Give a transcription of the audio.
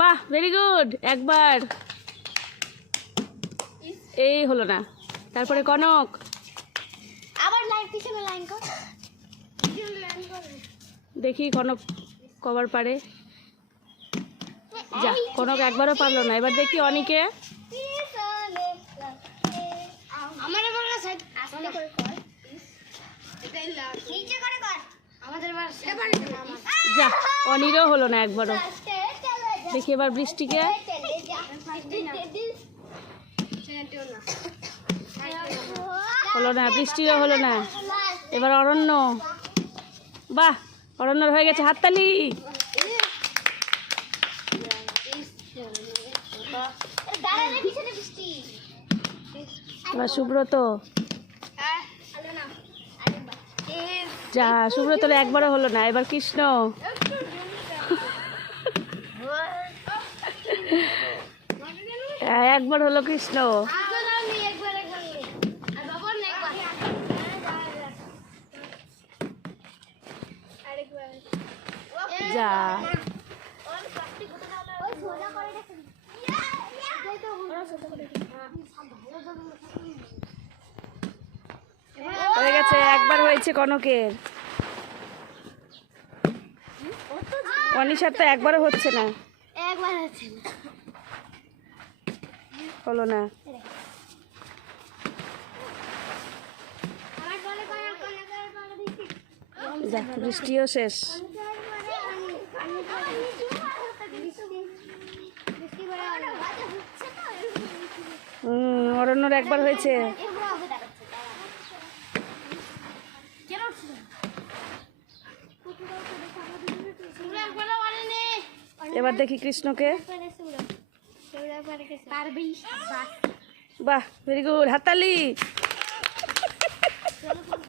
বাহ, very good. একবার, এই হলো না। তারপরে কনক, আবার লাইন পিছনে লাইন কর। দেখি কনক কবার পারে। যা, কনক একবারও পারলো না। এবার দেখি অনিকে। আমার এবার আস্তে করে কর, নিচে করে কর। আমাদের এবার যা, অনিরও হলো না একবারও। দেখি এবার বৃষ্টিকে। হলো না, বৃষ্টিও হলো না। এবার অরণ্য। বাহ, অরণ্যর হয়ে গেছে। হাততালি। এবার সুব্রত। যা, সুব্রতর একবারও হলো না। এবার কৃষ্ণ। একবার হলো কৃষ্ণ। যা, হয়ে গেছে। একবার হয়েছে কনকের। অনিশার তো একবারও হচ্ছে না। একবার হচ্ছে না, হলো না। যা, বৃষ্টিও শেষ। অরণ্যর একবার হয়েছে। এবার দেখি কৃষ্ণকে। বাহ, ভেরি গুড। হাততালি।